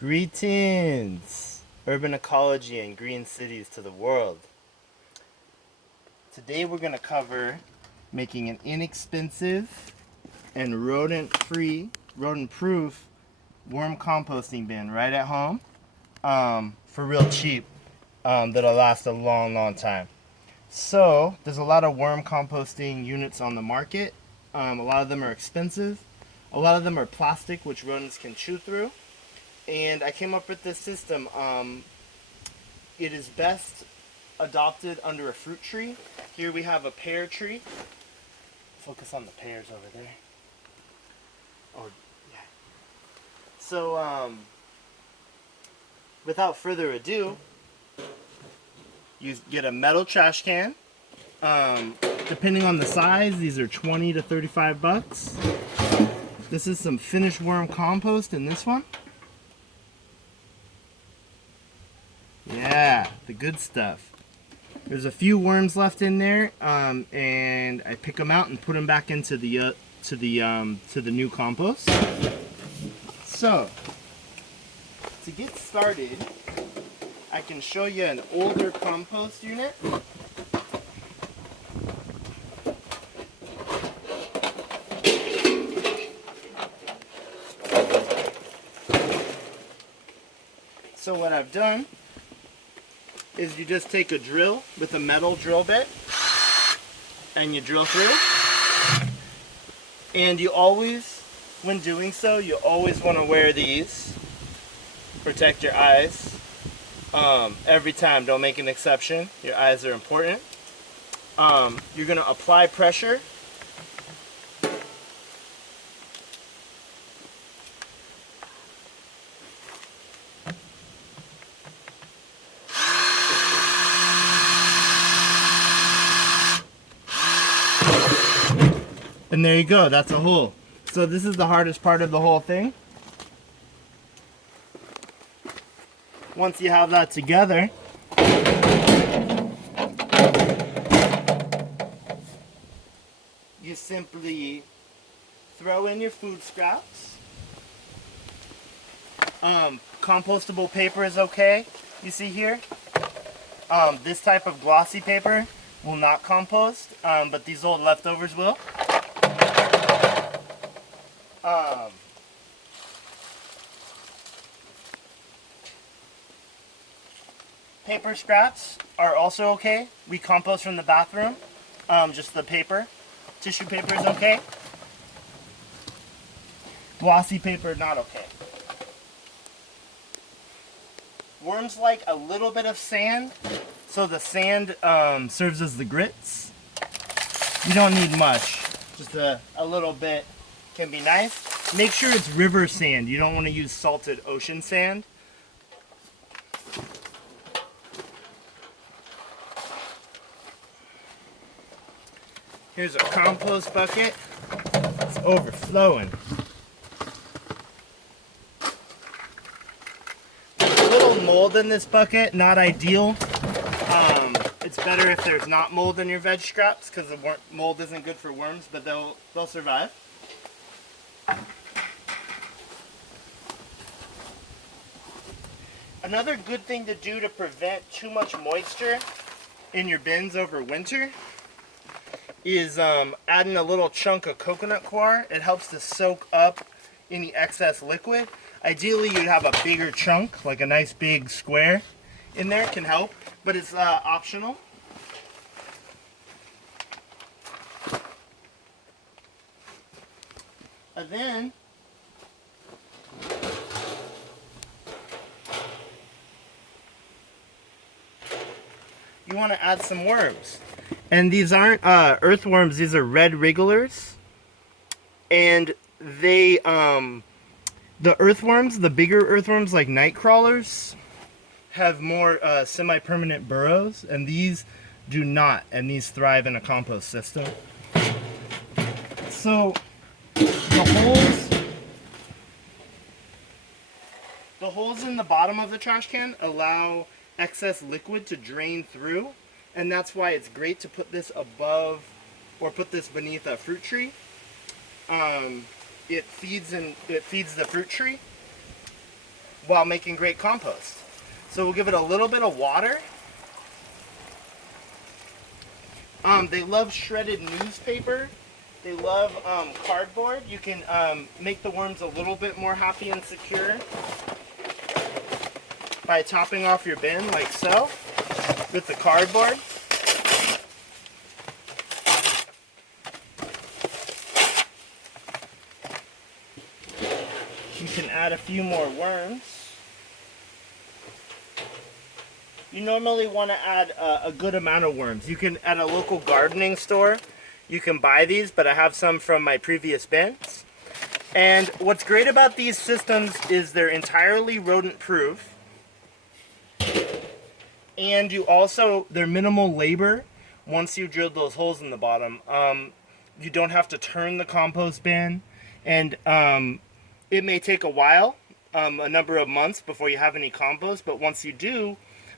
Greetings, urban ecology and green cities to the world. Today we're going to cover making an inexpensive and rodent-free, rodent-proof worm composting bin right at home for real cheap that'll last a long, long time. So there's a lot of worm composting units on the market. A lot of them are expensive. A lot of them are plastic, which rodents can chew through. And I came up with this system. It is best adopted under a fruit tree. Here we have a pear tree. Focus on the pears over there. Oh, yeah. So, without further ado, you get a metal trash can. Depending on the size, these are 20 to 35 bucks. This is some finished worm compost in this one. Yeah, the good stuff. There's a few worms left in there, and I pick them out and put them back into the new compost. So, to get started, I can show you an older compost unit. So what I've done is you just take a drill with a metal drill bit and you drill through. And you always, when doing so, you always want to wear these. Protect your eyes. Every time, don't make an exception. Your eyes are important. You're going to apply pressure. And there you go, that's a hole. So this is the hardest part of the whole thing. Once you have that together, you simply throw in your food scraps. Compostable paper is okay, you see here. This type of glossy paper will not compost, but these old leftovers will. Paper scraps are also okay. We compost from the bathroom. Just the paper. Tissue paper is okay. Glossy paper, not okay. Worms like a little bit of sand, so the sand serves as the grits. You don't need much. Just a little bit can be nice. Make sure it's river sand. You don't want to use salted ocean sand. Here's a compost bucket. It's overflowing. There's a little mold in this bucket, not ideal. It's better if there's not mold in your veg scraps because the mold isn't good for worms, but they'll survive. Another good thing to do to prevent too much moisture in your bins over winter is adding a little chunk of coconut coir. It helps to soak up any excess liquid. Ideally, you'd have a bigger chunk, like a nice big square in there, can help, but it's optional. And then you want to add some worms. And these aren't earthworms, these are red wrigglers. And they, the earthworms, the bigger earthworms like night crawlers, have more semi-permanent burrows, and these do not, and these thrive in a compost system. So the holes in the bottom of the trash can allow excess liquid to drain through, and that's why it's great to put this above or put this beneath a fruit tree. It feeds the fruit tree. while making great compost. So we'll give it a little bit of water. They love shredded newspaper. They love cardboard. You can make the worms a little bit more happy and secure by topping off your bin like so with the cardboard. You can add a few more worms. You normally want to add a good amount of worms. You can, at a local gardening store, you can buy these, but I have some from my previous bins. And what's great about these systems is they're entirely rodent proof. And they're minimal labor once you drill those holes in the bottom. You don't have to turn the compost bin, and it may take a while, a number of months before you have any compost, but once you do,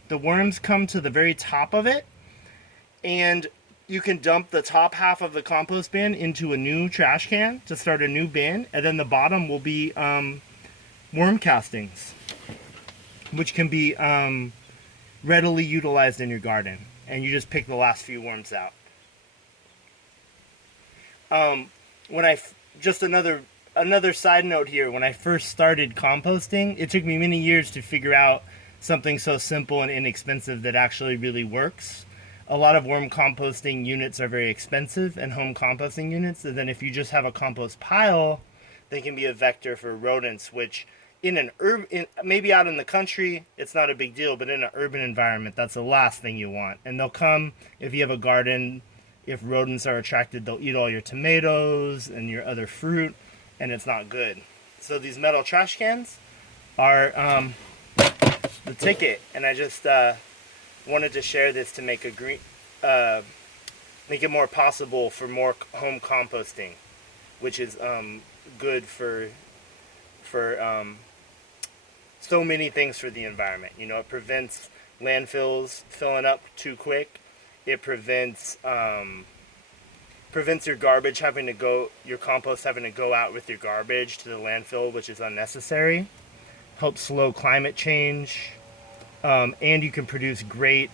the worms come to the very top of it, and you can dump the top half of the compost bin into a new trash can to start a new bin, and then the bottom will be worm castings, which can be readily utilized in your garden, and you just pick the last few worms out. Just another side note here, when I first started composting, it took me many years to figure out something so simple and inexpensive that actually really works. A lot of worm composting units are very expensive, and home composting units, and then if you just have a compost pile, they can be a vector for rodents, which maybe out in the country, it's not a big deal, but in an urban environment, that's the last thing you want. And they'll come, if you have a garden, if rodents are attracted, they'll eat all your tomatoes and your other fruit, and it's not good. So these metal trash cans are the ticket, and I just wanted to share this to make make it more possible for more home composting, which is good for so many things for the environment. You know, it prevents landfills filling up too quick. It prevents your garbage your compost having to go out with your garbage to the landfill, which is unnecessary. Helps slow climate change, and you can produce great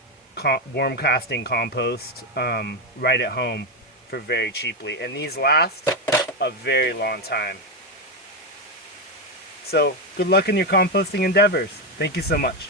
worm casting compost right at home for very cheaply, and these last a very long time. So good luck in your composting endeavors. Thank you so much.